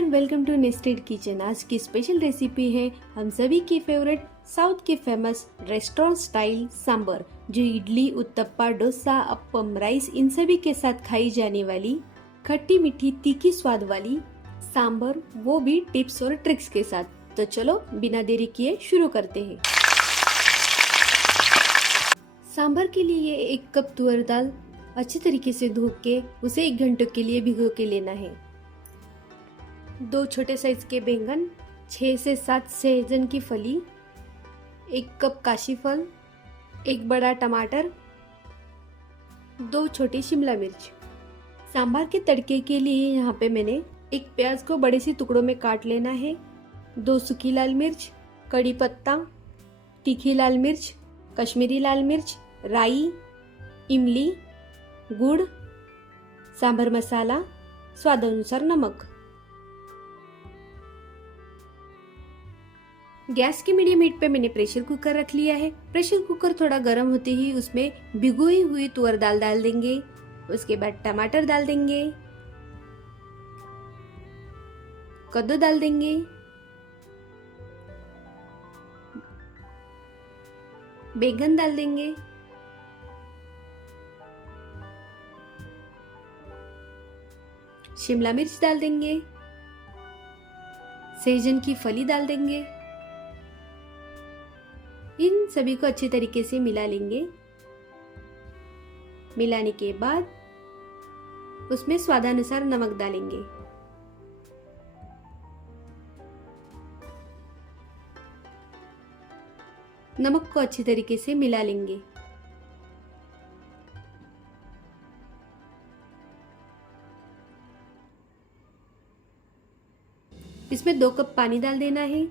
And welcome to Nested Kitchen. आज की special recipe है हम सभी की फेवरेट साउथ के फेमस रेस्टोरेंट स्टाइल सांबर, जो इडली, उत्तप्पा, डोसा, अप्पम, राइस इन सभी के साथ खाई जाने वाली खट्टी मीठी तीखी स्वाद वाली सांबर, वो भी टिप्स और ट्रिक्स के साथ। तो चलो बिना देरी किए शुरू करते हैं। सांबर के लिए 1 कप तुअर दाल अच्छी तरीके से धो के उसे 1 घंटे के लिए भिगो के लेना है। 2 छोटे साइज के बैंगन, 6 से 7 सहजन की फली, 1 कप काशी फल, 1 बड़ा टमाटर, 2 छोटी शिमला मिर्च। सांभर के तड़के के लिए यहाँ पे मैंने 1 प्याज को बड़े से टुकड़ों में काट लेना है, 2 सूखी लाल मिर्च, कड़ी पत्ता, तीखी लाल मिर्च, कश्मीरी लाल मिर्च, राई, इमली, गुड़, सांभर मसाला, स्वाद अनुसार नमक। गैस की मीडियम हीट पे मैंने प्रेशर कुकर रख लिया है। प्रेशर कुकर थोड़ा गर्म होते ही उसमें भिगोई हुई तुअर दाल डाल देंगे। उसके बाद टमाटर डाल देंगे, कद्दू डाल देंगे, बैंगन डाल देंगे, शिमला मिर्च डाल देंगे, सहजन की फली डाल देंगे। इन सभी को अच्छे तरीके से मिला लेंगे। मिलाने के बाद उसमें स्वादानुसार नमक डालेंगे। नमक को अच्छी तरीके से मिला लेंगे। इसमें 2 कप पानी डाल देना है।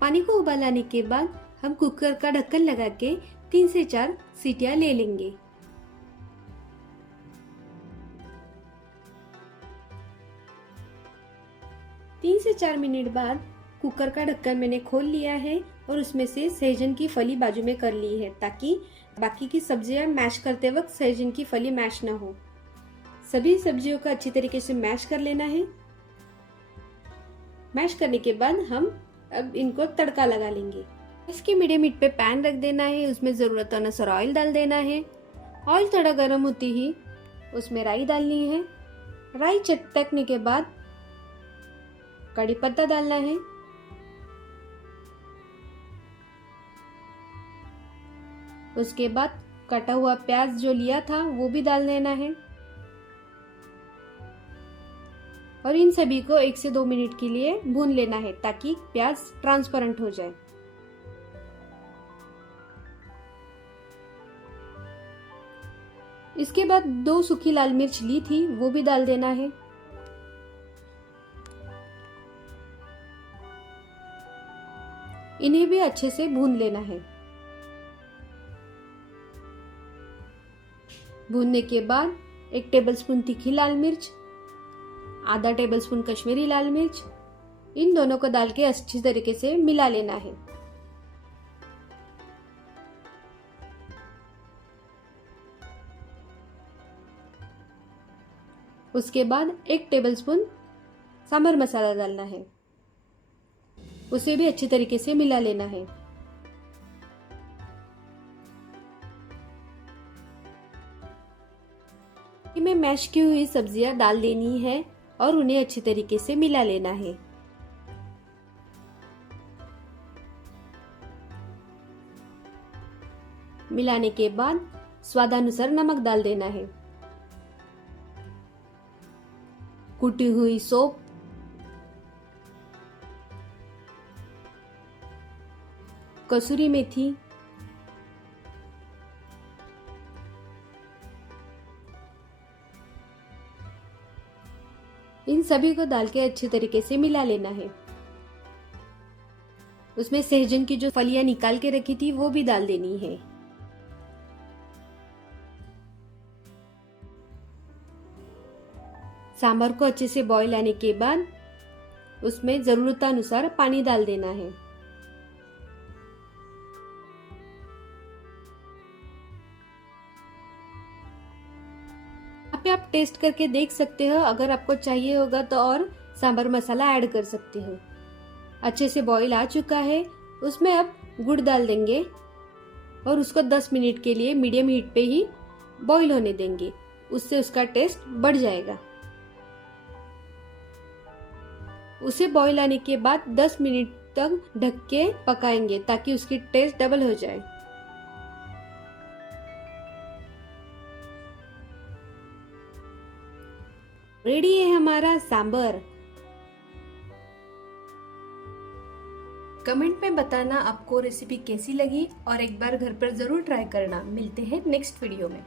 पानी को उबाल आने के बाद हम कुकर का ढक्कन लगा के 3 से 4 सीटियां ले लेंगे। तीन से 4 मिनट बाद कुकर का ढक्कन मैंने खोल लिया है और उसमें से सहजन की फली बाजू में कर ली है, ताकि बाकी की सब्जियां मैश करते वक्त सहजन की फली मैश ना हो। सभी सब्जियों का अच्छी तरीके से मैश कर लेना है। मैश करने के बाद हम अब इनको तड़का लगा लेंगे। इसके मीडियम हीट पे पैन रख देना है। उसमें जरूरत अनुसार ऑयल डाल देना है। ऑयल थोड़ा गर्म होती ही उसमें राई डालनी है। राई चटकने के बाद कड़ी पत्ता डालना है। उसके बाद कटा हुआ प्याज जो लिया था वो भी डाल देना है और इन सभी को 1 से 2 मिनट के लिए भून लेना है, ताकि प्याज ट्रांसपेरेंट हो जाए। इसके बाद 2 सूखी लाल मिर्च ली थी वो भी डाल देना है। इन्हें भी अच्छे से भून लेना है। भूनने के बाद 1 टेबलस्पून तीखी लाल मिर्च, आधा टेबलस्पून कश्मीरी लाल मिर्च, इन दोनों को डाल के अच्छी तरीके से मिला लेना है। उसके बाद 1 टेबलस्पून सांभर मसाला डालना है। उसे भी अच्छी तरीके से मिला लेना है। में मैश की हुई सब्जियां डाल देनी है और उन्हें अच्छी तरीके से मिला लेना है। मिलाने के बाद स्वादानुसार नमक डाल देना है। कुटी हुई सौंफ, कसूरी मेथी, इन सभी को डाल के अच्छे तरीके से मिला लेना है। उसमें सहजन की जो फलियां निकाल के रखी थी वो भी डाल देनी है। सांभर को अच्छे से बॉईल आने के बाद उसमें जरूरतानुसार पानी डाल देना है। यहाँ पे आप टेस्ट करके देख सकते हो, अगर आपको चाहिए होगा तो और सांभर मसाला ऐड कर सकते हो। अच्छे से बॉईल आ चुका है, उसमें अब गुड़ डाल देंगे और उसको 10 मिनट के लिए मीडियम हीट पे ही बॉईल होने देंगे, उससे उसका टेस्ट बढ़ जाएगा। उसे बॉईल आने के बाद 10 मिनट तक ढक के पकाएंगे ताकि उसकी टेस्ट डबल हो जाए। रेडी है हमारा सांभर। कमेंट में बताना आपको रेसिपी कैसी लगी और एक बार घर पर जरूर ट्राई करना। मिलते हैं नेक्स्ट वीडियो में।